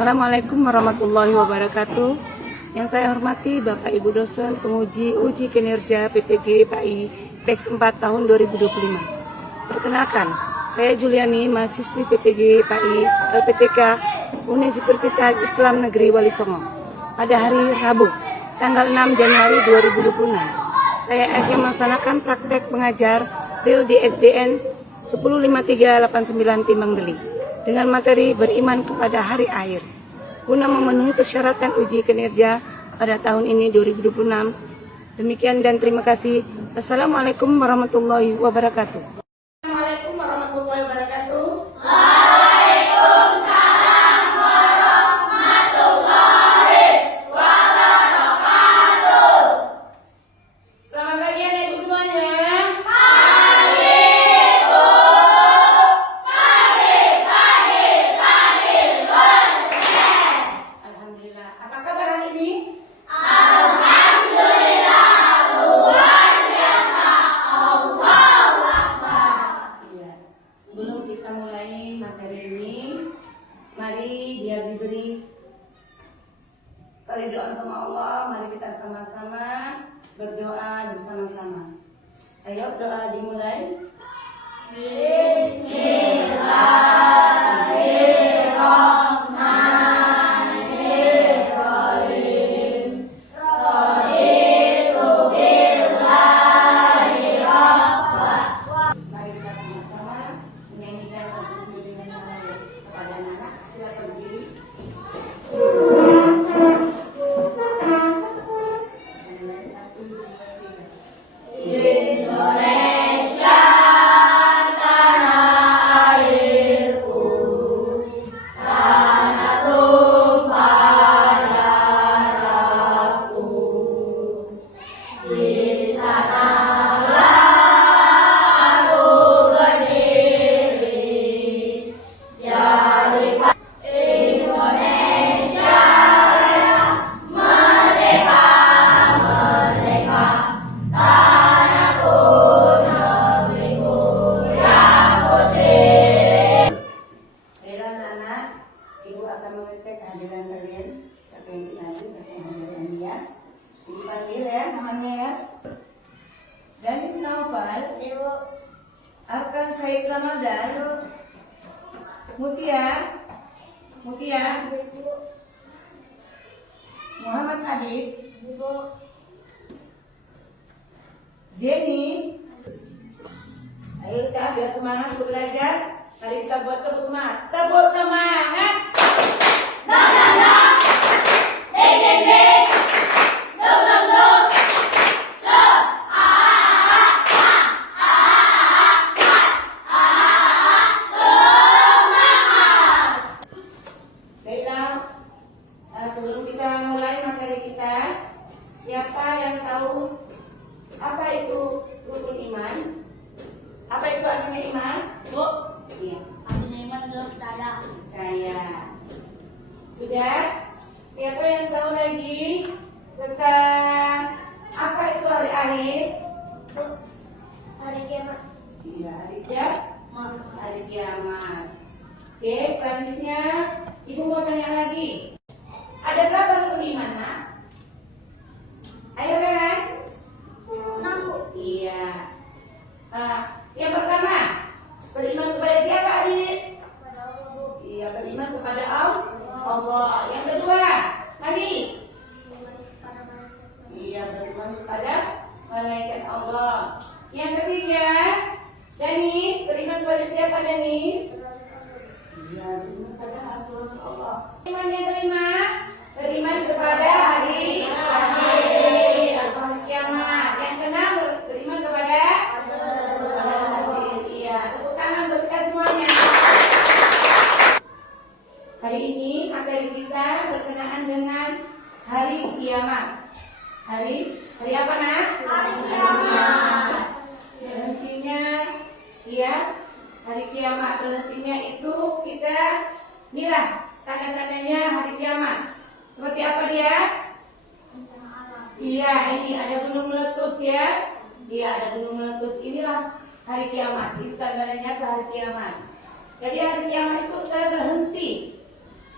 Assalamualaikum warahmatullahi wabarakatuh. Yang saya hormati Bapak Ibu dosen penguji uji kinerja PPG PAI PEX 4 tahun 2025. Perkenalkan, saya Juliani, mahasiswi PPG PAI LPTK Universitas Islam Negeri Wali Songo. Pada hari Rabu, tanggal 6 Januari 2026, saya akan melaksanakan praktek pengajar real di SDN 105389 Timbang Deli dengan materi beriman kepada hari akhir guna memenuhi persyaratan uji kinerja pada tahun ini 2026. Demikian dan terima kasih. Assalamualaikum warahmatullahi wabarakatuh. Assalamualaikum warahmatullahi wabarakatuh. Waalaikumsalam warahmatullahi wabarakatuh. Selamat pagi anak-ibu semuanya. Alhamdulillah. Apa kabar hari ini? Alhamdulillah, luar biasa. Allahu Akbar. Iya. Sebelum kita mulai materi ini, mari biar diberi keridhaan sama Allah, mari kita sama-sama berdoa bersama-sama. Ayo doa dimulai. Bismillahirrahmanirrahim. Raditu billahi rabba. Mari kita sama-sama menyanyikan lagu dengan nama kepada anak. Silakan berdiri. Satu, dua, tiga. Indonesia tanah airku, tanah tumpah darahku. Di sanalah aku berdiri, jadi Indonesia merdeka, merdeka. Tanahku, negeriku yang putih. Baiklah anak-anak, Ibu akan mengecek kehadiran kalian. Siapa yang tidak hadir, siapa yang hadir ini ya. Ibu panggil ya namanya ya. Danis Naufal, Ibu, Arkan Said Ramadan, Mutia, Ibu, Muhammad Adib, Ibu. Jenny. Ayo kita biar semangat untuk belajar. Mari kita buat tepuk semangat. Tepuk semangat. Deng deng deng, dong dong dong. Baiklah, sebelum kita mulai materi kita, siapa yang tahu apa itu rukun iman? Apa itu artinya iman? Bu, Iya, Abdul Iman belum percaya. saya. Sudah? Siapa yang tahu lagi tentang apa itu hari akhir? Bu, hari kiamat. Iya, hari kiamat. Oke, selanjutnya Ibu mau tanya lagi. Ada berapa rukun iman, Nak? Ayo kan? 6, Bu. Iya. Yang pertama, beriman kepada siapa, Adik? Pada Allah, Bu. Iya, beriman kepada Allah. Yang kedua, tadi? Pada malaikat. Iya, beriman kepada malaikat Allah. Yang ketiga, Danis, beriman kepada siapa, Danis? Iya, beriman kepada Rasulullah. Iman yang kelima, beriman kepada hari kiamat. Yang keenam, beriman kepada iya. Tepuk tangan buat kita semuanya. Hari ini materi kita berkenaan dengan hari kiamat. Hari apa, Nak? Hari kiamat. Berhentinya, ya, hari kiamat. Berhentinya itu kita inilah tanda-tandanya hari kiamat. Seperti apa dia? Iya, ini ada gunung meletus ya. Iya, ada gunung meletus. Inilah hari kiamat. Itu tandanya ke hari kiamat. Jadi hari kiamat itu terhenti.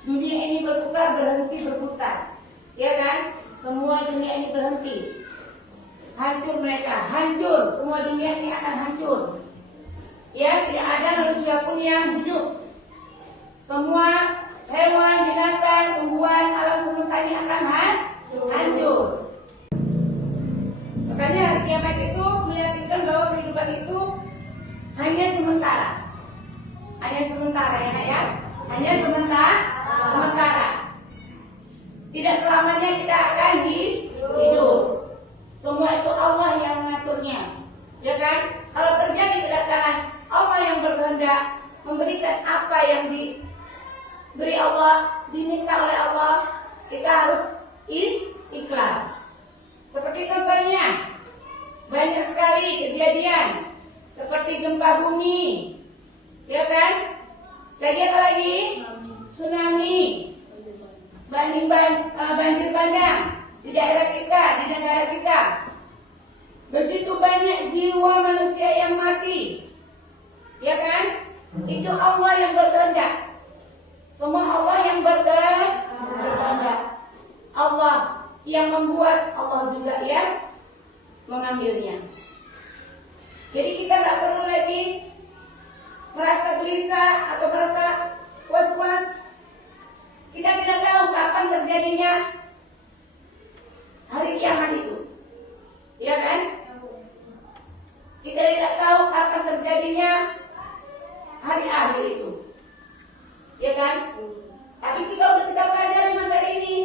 dunia ini berputar, berhenti berputar. Ya kan? Semua dunia ini berhenti. Hancur mereka, hancur. Semua dunia ini akan hancur. Ya, tidak ada manusia pun yang hidup. Semua hewan, binatang, tumbuhan, alam semesta ini akan hancur. Makanya hari kiamat itu meyakinkan bahwa kehidupan itu hanya sementara. Hanya sementara ya nak ya. Hanya sementara. Tidak selamanya kita akan hidup. Semua itu Allah yang mengaturnya. Ya kan? Kalau terjadi kedatangan, Allah yang berkehendak memberikan apa yang diberi Allah, diminta oleh Allah, kita harus ikhlas. Seperti contohnya, banyak sekali kejadian seperti gempa bumi, ya kan? Lagi apa lagi? Tsunami, banjir bandang di daerah kita, di negara kita. Begitu banyak jiwa manusia yang mati, ya kan? Itu Allah yang berkehendak. Semua Allah yang berkehendak. Allah yang membuat, Allah juga yang mengambilnya. Jadi kita tidak perlu lagi merasa gelisah atau merasa was-was. Kita tidak tahu kapan terjadinya hari kiamat itu, ya kan? Kita tidak tahu kapan terjadinya hari akhir itu, ya kan? Tapi kita pelajari materi ini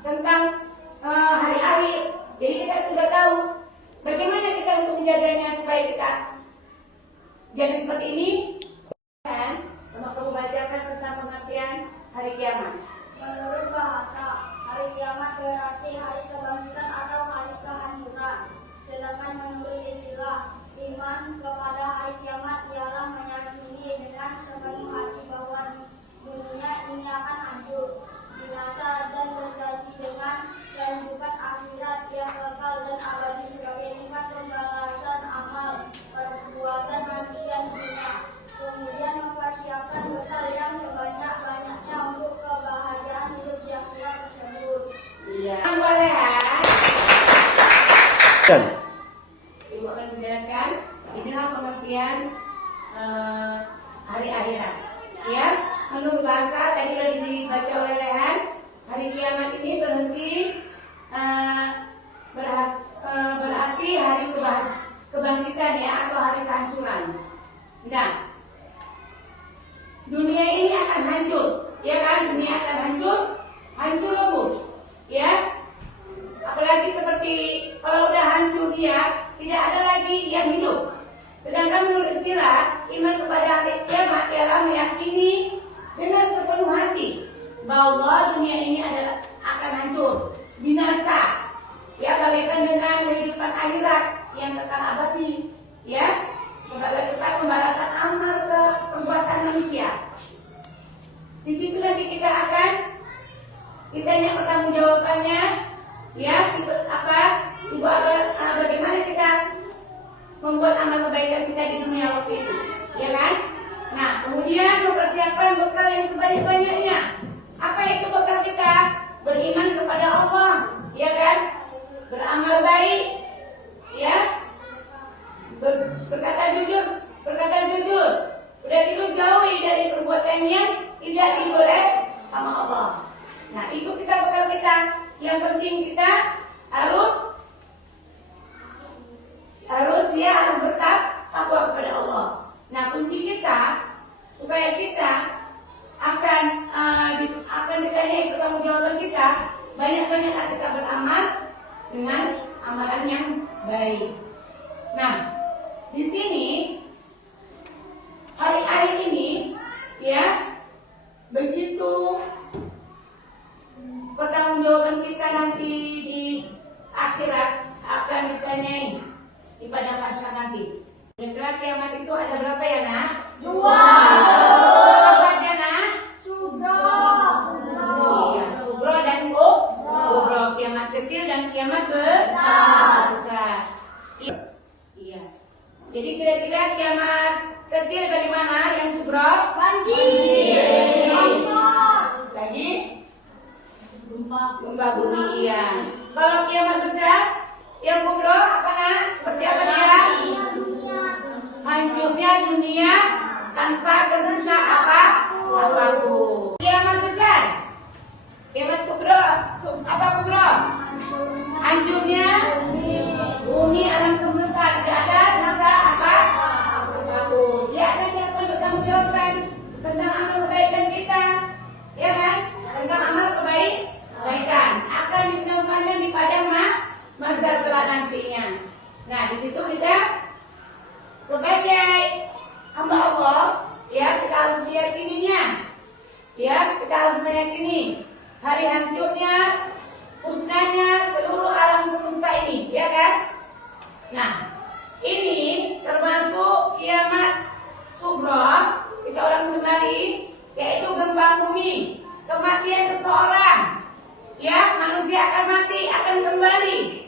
tentang hari akhir, jadi kita sudah tahu bagaimana kita untuk menjaganya supaya kita jadi seperti ini. Kan? Sama kamu bacakan tentang pengertian hari kiamat. Menurut bahasa, hari kiamat berarti hari kebangkitan atau hari kehancuran. Sedangkan menurut istilah, iman kepada hari kiamat ialah meyakini dengan sepenuh hati bahwa dunia ini akan hancur, binasa dan berganti dengan kehidupan akhirat yang kekal dan abadi sebagai nikmat pembalasan amal perbuatan manusia di dunia. Kemudian mempersiapkan bekal yang sebanyak-banyaknya untuk kebahagiaan hidup yang akhirat tersebut. Iya. Boleh ya? Dan Ibu akan menjelaskan inilah pengertian hari akhirat. Ya, menurut bahasa tadi sudah dibaca oleh Rehan, hari kiamat ini berhenti berarti hari kebangkitan ya, atau hari kehancuran. Nah, dunia ini akan hancur, ya kan? Dunia akan hancur lebur, ya. Apalagi seperti kalau udah hancur dia, tidak ada lagi yang hidup. Sedangkan menurut istilah, iman kepada hari kiamat ialah meyakini dengan sepenuh hati bahwa dunia ini akan hancur, binasa, ya, bagaikan dengan kehidupan akhirat yang kekal abadi, ya, sebagai tempat pembalasan amal ke perbuatan manusia. Di situ nanti kita yang pertanggungjawabannya, ya, bagaimana kita membuat amal kebaikan kita di dunia waktu itu, ya kan? Nah, kemudian mempersiapkan bekal yang sebanyak-banyaknya. Apa itu bekal kita? Beriman kepada Allah, ya kan? Beramal baik, ya. Berkata jujur. Udah itu jauhi dari perbuatan yang tidak diboleh sama Allah. Nah, itu kita bekal kita. Yang penting kita harus bertakwa kepada Allah. Nah, kunci kita supaya kita akan ditanyai pertanggungjawaban kita, banyak-banyaklah kita beramal dengan amalan yang baik. Nah, di sini hari akhir ini, ya, begitu pertanggungjawaban kita nanti di akhirat akan ditanyai di padang mahsyar nanti. Kira-kira kiamat itu ada berapa ya, Nak? 2. Apa saja, Nak? Subro. Iya, subro dan kubro. Kiamat kecil dan kiamat besar. Iya. Jadi kira-kira kiamat kecil bagaimana? Yang subro? Banjir. Lagi? harus meyakini hari hancurnya, musnahnya seluruh alam semesta ini, ya kan? Nah, ini termasuk kiamat sughra, kita ulang kembali, yaitu gempa bumi, kematian seseorang. Ya, manusia akan mati, akan kembali.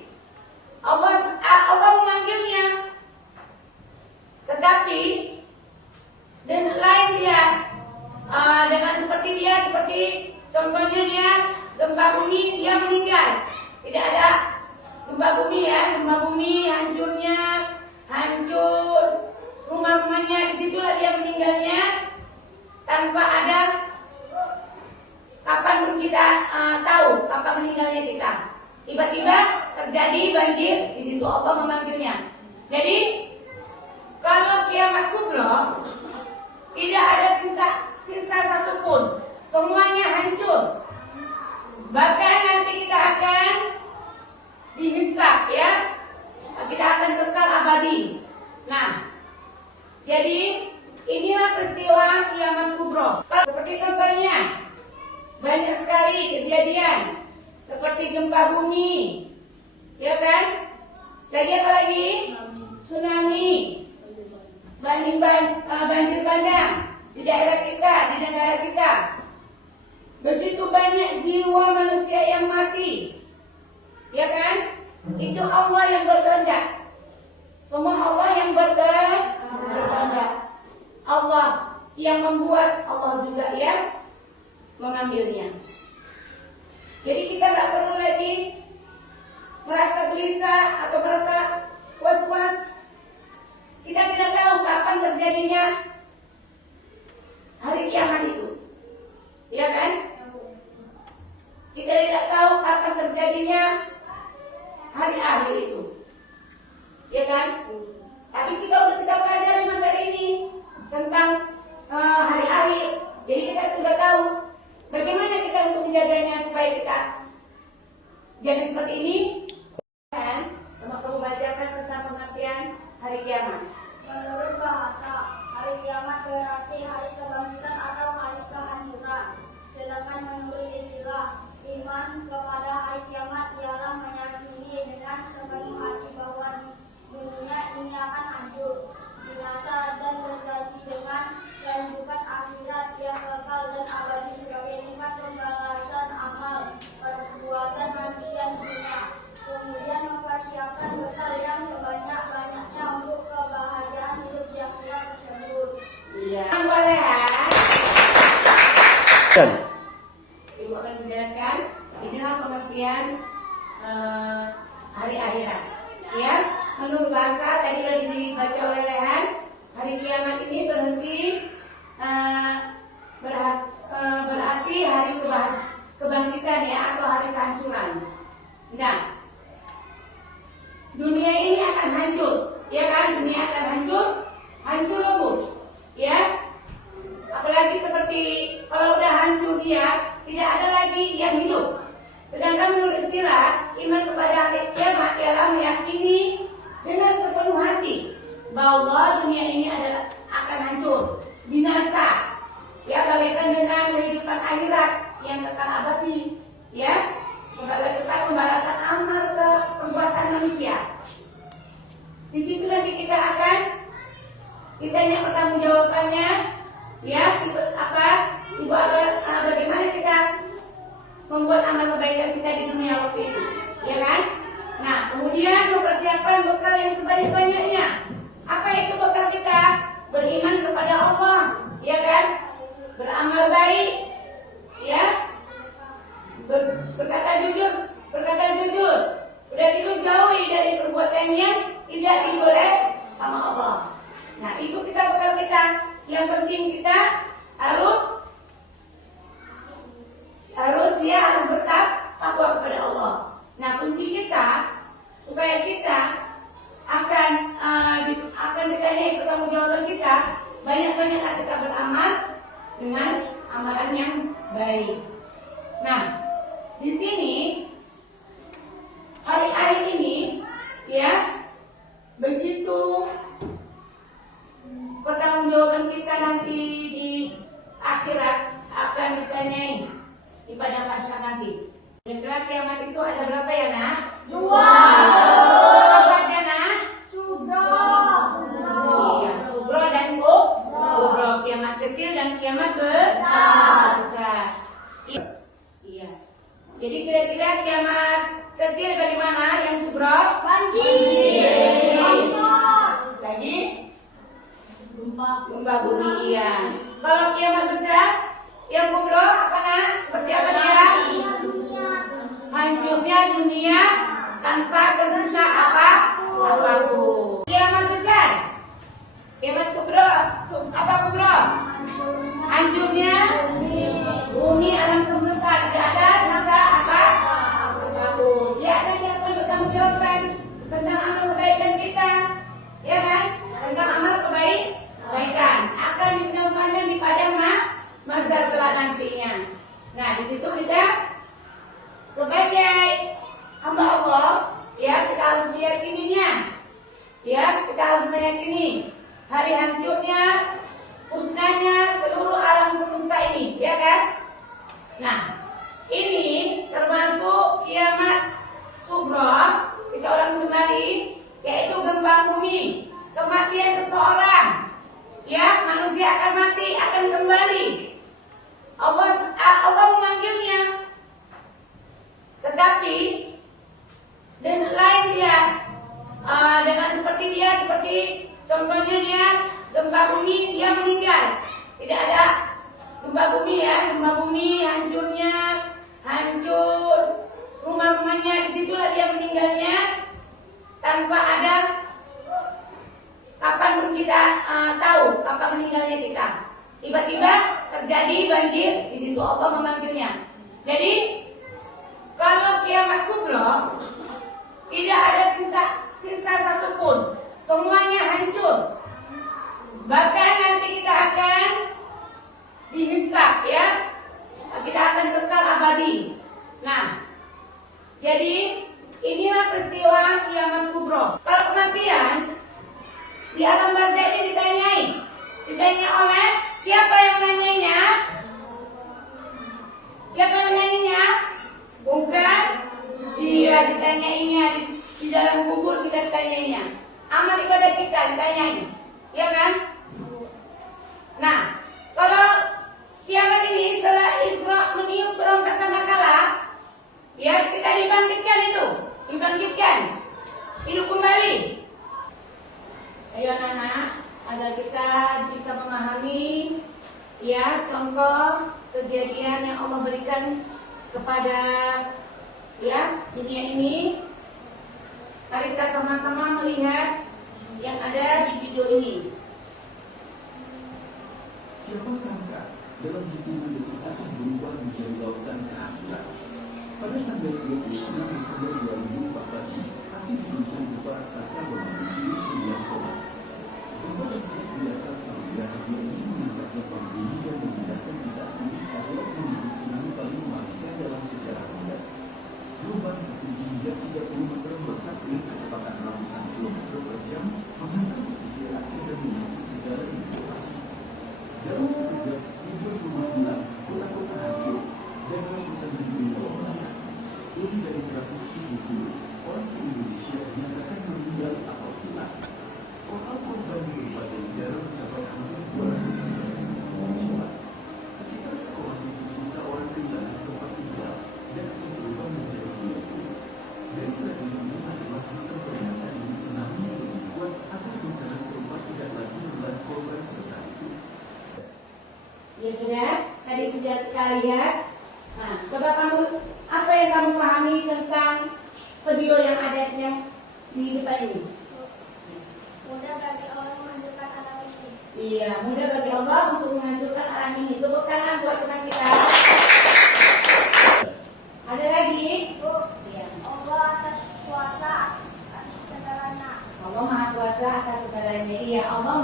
Allah memanggilnya. Tetapi dengan lain dia, dengan seperti contohnya dia gempa bumi, dia meninggal. Tidak ada gempa bumi ya, gempa bumi hancur rumah-rumahnya, disitulah dia meninggalnya tanpa ada kapan pun kita tahu kapan meninggalnya kita. Tiba-tiba terjadi banjir, di situ Allah memanggilnya. Jadi kalau kiamat kubra tidak ada sisa satupun, semuanya hancur. Bahkan nanti kita akan dihisab ya, kita akan kekal abadi. Nah, jadi inilah peristiwa kiamat kubra. Seperti contohnya, banyak sekali kejadian seperti gempa bumi, ya kan? Lagi apa lagi? Tsunami, banjir bandang di daerah kita, di negara kita. Begitu banyak jiwa manusia yang mati, ya kan? Itu Allah yang berkehendak. Semua Allah yang berkehendak. Allah yang membuat, Allah juga yang mengambilnya. Jadi kita tidak perlu lagi merasa gelisah atau merasa was-was. Kita tidak tahu kapan terjadinya hari kiamat itu, ya kan? Kita tidak tahu kapan terjadinya hari akhir itu, ya kan? Tapi kita pelajari materi ini tentang hari akhir. Jadi kita sudah tahu bagaimana kita untuk menjaganya supaya kita jadi seperti ini. Kan? Sama kamu bacakan tentang pengertian hari kiamat. Menurut bahasa, hari kiamat berarti hari kebangkitan atau hari kehancuran. Sedangkan menurut istilah, iman kepada hari kiamat ialah meyakini dengan sepenuh hati bahwa di dunia ini akan hancur, binasa dan berganti dengan kehidupan akhirat yang kekal dan abadi sebagai tempat pembalasan amal perbuatan manusia dunia. Kemudian mempersiapkan bekal yang sebanyak-banyaknya untuk kebahagiaan hidup di akhirat tersebut. Iya. Boleh ya? Ibu akan menjelaskan. Inilah pengertian hari akhirat. Ya, menurut bahasa tadi sudah dibaca oleh Rehan. Hari kiamat ini berarti hari kebangkitan ya, atau hari kehancuran. Nah, dunia ini akan hancur, ya kan? Dunia akan hancur lebur, ya. Apalagi seperti kalau udah hancur dia, tidak ada lagi yang hidup. Sedangkan menurut istilah, iman kepada hari kiamat ialah meyakini dengan sepenuh hati bahwa dunia ini akan hancur, binasa, ya, bagaikan dengan kehidupan akhirat yang kekal abadi, ya, sebagai tempat pembalasan amal ke perbuatan manusia. Di situ nanti kita akan ditanya pertanggungjawabannya, ya, bagaimana kita membuat amal kebaikan kita di dunia waktu itu, ya kan? Nah, kemudian mempersiapkan bekal yang sebanyak-banyaknya. Apa itu bekal kita? Beriman kepada Allah, ya kan? Beramal baik, ya, berkata jujur. Udah itu jauhi dari perbuatan yang tidak diboleh sama Allah. Nah, itu kita bekal kita. Yang penting kita harus bertakwa kepada Allah. Nah, kunci kita supaya kita akan ditanyai pertanggungjawaban kita, banyak-banyaklah kita beramal dengan amalan yang baik. Nah, di sini hari akhir ini, ya, begitu pertanggungjawaban kita nanti di akhirat akan ditanyai Kira-kira kiamat itu ada berapa ya, Nak? 2. Apa saja, Nak? Subro. Iya, subro dan kubro. Kiamat kecil dan kiamat besar. Iya. Jadi kira-kira kiamat kecil bagaimana? Yang subro? Banjir. Lagi? Gempa bumi, iya. Kalau kiamat besar, yang kubro apa, Nak? Seperti apa dia? Hancurnya dunia tanpa tersisa apapun. Kiamat besar. Kiamat kubro. Apa kubro? Hancurnya bumi alam semesta, tidak ada sisa apapun. Siapa yang akan bertanggung jawab tentang amal kebaikan kita? Ya kan? Tentang amal kebaikan akan ditemukannya di padang mahsyar kelak nantinya. Nah, di situ kita sebagai hamba Allah, ya kita harus meyakininya. Ya, kita harus meyakini hari hancurnya, musnahnya seluruh alam semesta ini, ya kan? Nah, ini termasuk kiamat sughra, kita ulang kembali, yaitu gempa bumi, kematian seseorang. Ya, manusia akan mati, akan kembali. Allah memanggilnya. Tetapi dengan lain dia, dengan seperti contohnya dia gempa bumi, dia meninggal. Tidak ada gempa bumi ya, gempa bumi hancur rumah-rumahnya, disitulah dia meninggalnya tanpa ada kapan pun kita tahu kapan meninggalnya kita. Tiba-tiba terjadi banjir, di situ Allah memanggilnya. Jadi kalau kiamat kubro tidak ada sisa satupun, semuanya hancur. Bahkan nanti kita akan dihisab, ya, kita akan kekal abadi. Nah, jadi inilah peristiwa kiamat kubro. Kalau kematian di alam barzah ini ditanya oleh siapa yang menanyanya? Siapa yang menanyanya? Bukan dia ditanyainya di dalam kubur, kita ditanyainya. Amal ibadah kita ditanyain, ya kan? Nah, kalau kiamat ini setelah Isra meniup trompet sangkakala, ya kita dibangkitkan, hidup kembali. Ayo anak-anak, agar kita bisa memahami, ya, contoh kejadian yang Allah berikan kepada, ya, dunia ini. Mari kita sama-sama melihat yang ada di video ini. Siapa sangka dalam hitungan detik akan berubah menjadi lautan kehancuran. Pada tanggal 26 Desember 2014, aktif hujan gempa raksasa bermagnitudo 9,1. Gempa tersebut biasa sampai dia ini mengakibatkan pembumi dan memindahkan kita ini adalah menuju tsunami paling mematikan dalam sejarah modern. Gelombang setinggi hingga 30 meter besar dengan kecepatan ratusan kilometer per jam menghantam pesisir Aceh dan menyapu segala lingkungan. Dalam sekejap, ribuan rumah hilang, kota-kota hancur, dan ratusan ribu nyawa melayang. Lebih dari 170 orang di Indonesia dinyatakan meninggal atau hilang. Total korban di berbagai negara mencapai hampir 200 jiwa. Sekitar 1,7 juta orang kehilangan tempat tinggal dan akan berubah menjadi pulau. Dari tadi ini adalah sistem peringatan dini tsunami yang dibuat agar bencana serupa tidak lagi menelan korban sebesar itu. Ya sudah, tadi sudah kita lihat. Nah, coba kamu, apa yang kamu pahami tentang video yang ada di depan ini? Mudah bagi Allah menghancurkan alam ini. Iya, mudah bagi Allah untuk menghancurkan alam ini. Tepuk tangan buat teman kita. Ada lagi? Bu, Iya. Allah atas kuasa atas segalanya. Allah Maha Kuasa atas segalanya. Iya, Allah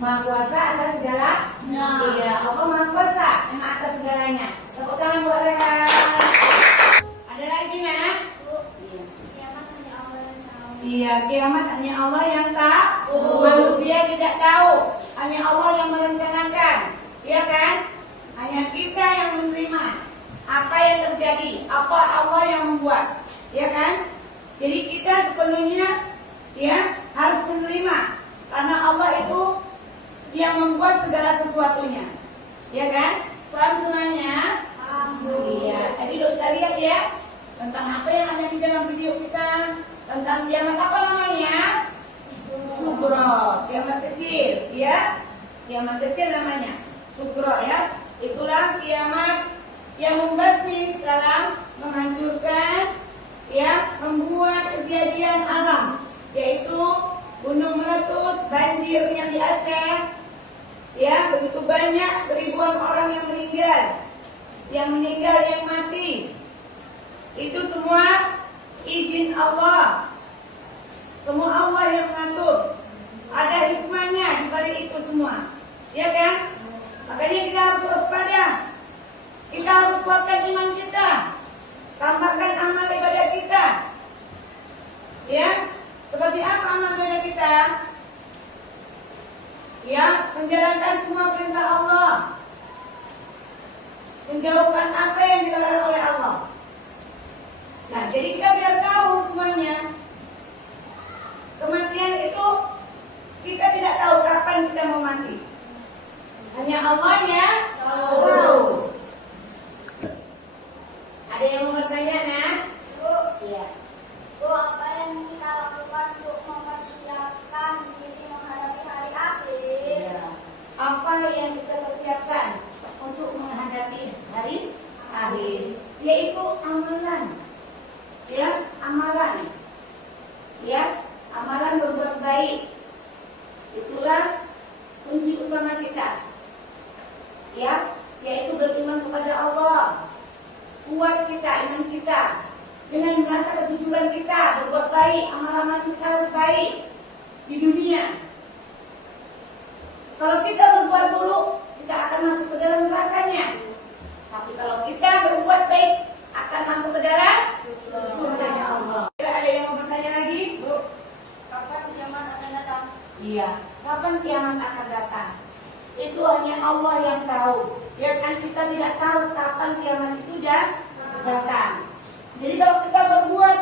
Maha Kuasa atas segala. Iya, Allah Maha Kuasa yang atas segalanya. Tepuk tangan buat mereka. Ada lagi, Nak? Bu, Iya. kiamat hanya Allah yang tahu. Iya, kiamat hanya Allah yang tahu. Manusia tidak tahu. Hanya Allah yang merencanakan. Iya kan? Hanya kita yang menerima apa yang terjadi, apa Allah yang membuat, ya kan? Jadi kita sepenuhnya ya harus menerima karena Allah itu yang membuat segala sesuatunya, ya kan? Paham semuanya? Iya. Tadi sudah lihat ya tentang apa yang ada di dalam video kita tentang kiamat apa namanya? Sugro, kiamat kecil, ya? Kiamat kecil namanya Sugro, ya. Itulah kiamat yang membasmi sekarang, menghancurkan, ya, membuat kejadian alam, yaitu gunung meletus, banjir yang di Aceh, ya, begitu banyak ribuan orang yang meninggal, yang mati. Itu semua izin Allah, semua Allah yang mengatur. Ada hikmahnya di balik itu semua, ya kan? Makanya kita harus waspada. Kita harus kuatkan iman kita, tambahkan amal ibadah kita. Ya, seperti apa amal ibadah kita? Ya, menjalankan semua perintah Allah, menjauhkan apa yang dilarang oleh Allah. Nah, jadi kita biar tahu semuanya. Kematian itu kita tidak tahu kapan kita mau mati. Hanya Allah yang tahu. Ada yang mau bertanya, nak? Bu, Iya. Bu, apa yang kita lakukan untuk mempersiapkan diri menghadapi hari akhir? Iya. Apa yang kita persiapkan untuk menghadapi hari akhir? Yaitu amalan. Ya, amalan. Ya, amalan berbuat baik. Itulah kunci utama kita. Ya, yaitu beriman kepada Allah. Kuat kita, iman kita. Dengan merasa kejujuran kita, berbuat baik, amal-amal kita harus baik di dunia. Kalau kita berbuat buruk, kita akan masuk ke dalam nerakanya. Tapi kalau kita berbuat baik, akan masuk ke dalam surganya Allah. Ada yang mau bertanya lagi? Bu, Kapan kiamat akan datang? iya. Kapan kiamat akan datang? Itu hanya Allah yang tahu. Ya kan, kita tidak tahu kapan kiamat itu datang. Jadi kalau kita berbuat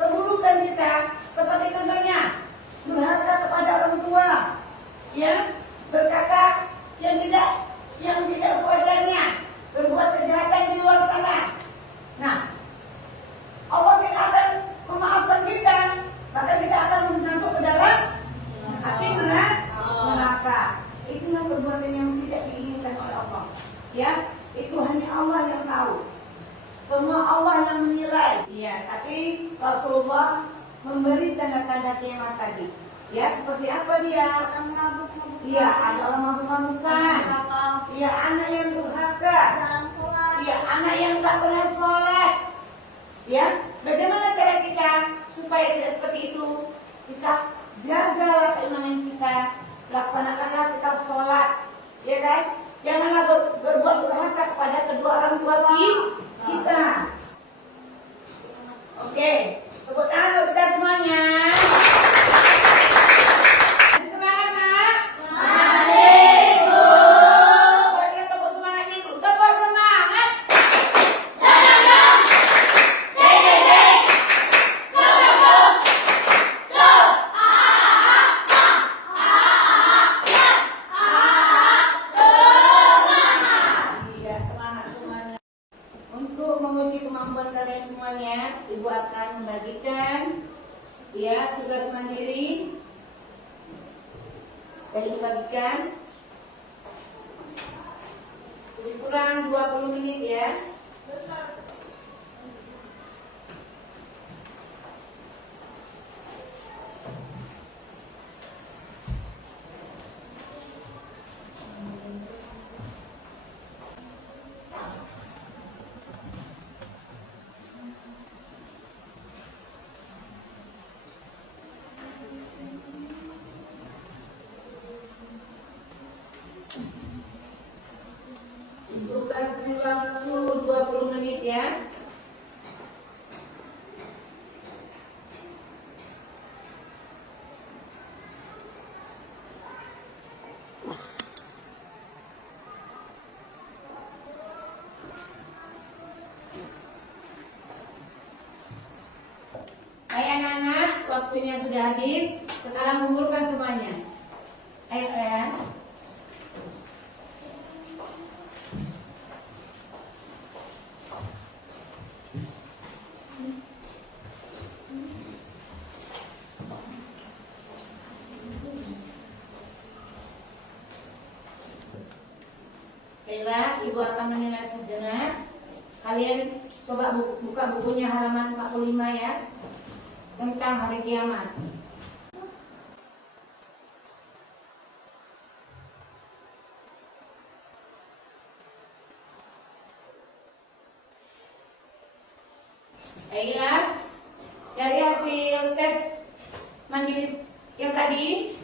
keburukan kita, seperti contohnya durhaka kepada orang tua, ya, berkata yang tidak sewajarnya, berbuat kejahatan di luar sana. Nah, Allah tidak akan memaafkan kita, maka kita akan masuk ke dalam api neraka. Itulah perbuatan yang tidak diinginkan oleh Allah. Ya, itu hanya Allah yang tahu. Semua Allah yang menilai. Ya, tapi Rasulullah memberi tanda-tanda kiamat tadi. Ya, seperti apa dia? Orang mabuk-mabukan. Iya, ada orang mabuk-mabukan. Iya, anak yang durhaka. Jarang sholat. Iya, anak yang tak pernah sholat. Ya, bagaimana cara kita supaya tidak seperti itu? Kita jaga keimanan kita, laksanakanlah kita sholat, ya kan? Janganlah berbuat durhaka kepada kedua orang tua kita. Oke, tepuk tangan untuk kita semuanya. Semangat, nak? Buat kita tepuk semangatnya dulu. Tepuk semangat. Iya, semangat semuanya. Untuk menguji kemampuan kalian semuanya, Ibu akan membagikan ya tugas mandiri. Dan Ibu bagikan lebih kurang 20 menit ya. Untuk kasih waktu 20 menit ya. waktunya sudah habis. Sekarang kumpulkan semuanya. Ayo ya. Baiklah, Ibu akan menilai sejenak. Kalian coba buka bukunya halaman 45 ya, tentang hari kiamat. Baiklah, dari hasil tes mandiri yang tadi,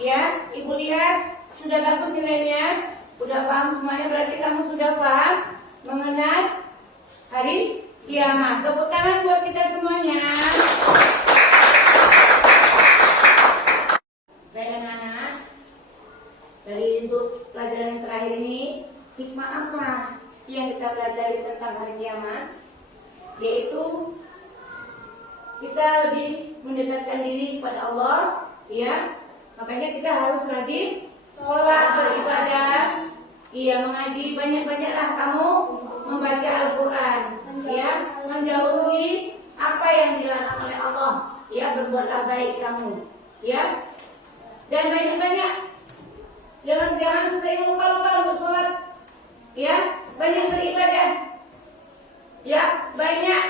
ya, Ibu lihat sudah bagus nilainya. Udah paham semuanya, berarti kamu sudah paham mengenai hari kiamat. Tepuk tangan buat kita semuanya. Baik anak-anak, dari untuk pelajaran yang terakhir ini, hikmah apa yang kita pelajari tentang hari kiamat? Yaitu kita lebih mendekatkan diri kepada Allah, ya. Makanya kita harus rajin sholat, beribadah, iya, mengaji, banyak-banyaklah kamu membaca Al-Quran, ya, menjauhi apa yang dilarang oleh Allah, ya, berbuatlah baik kamu, ya, dan banyak-banyak, jangan sering lupa-lupa untuk sholat, ya, banyak beribadah, ya, banyak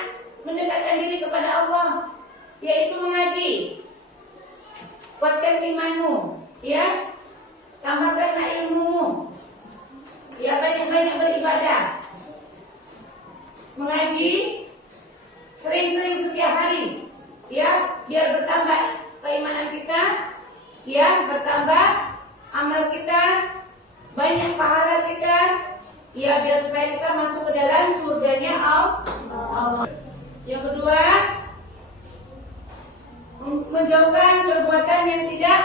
mendekatkan diri kepada Allah, yaitu mengaji, kuatkan imanmu, ya, tambahkanlah ilmumu, ya, banyak-banyak beribadah, mengaji sering-sering setiap hari, ya, biar bertambah keimanan kita, ya, bertambah amal kita, banyak pahala kita, ya, biar supaya kita masuk ke dalam surganya Allah. Yang kedua, menjauhkan perbuatan yang tidak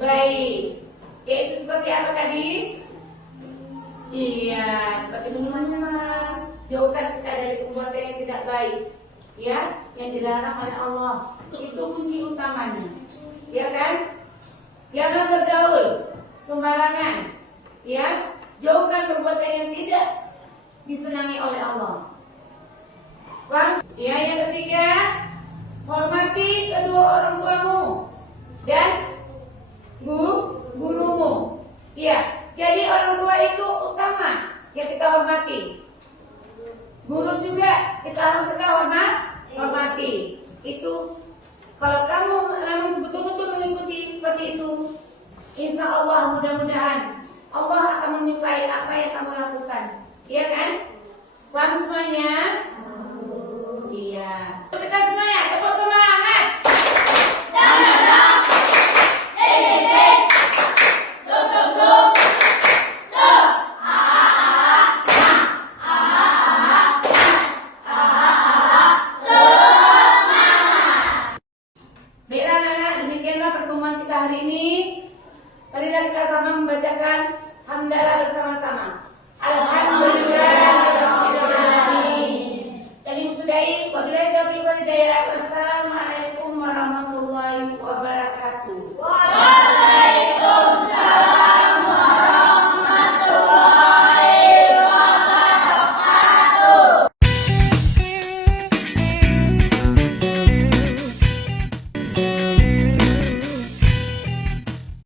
baik. Yaitu seperti apa tadi? Iya, seperti minuman. Jauhkan kita dari perbuatan yang tidak baik, ya, yang dilarang oleh Allah. Itu kunci utamanya, ya kan? Jangan bergaul sembarangan, ya. Jauhkan perbuatan yang tidak disenangi oleh Allah. Ya, yang ketiga, hormati kedua orang tuamu dan gurumu. Ya, jadi orang tua itu utama yang kita hormati. Guru juga kita harus hormati. Itu kalau kamu memang betul-betul mengikuti seperti itu, insya Allah mudah-mudahan Allah akan menyukai apa yang kamu lakukan. Iya kan? Paham semuanya?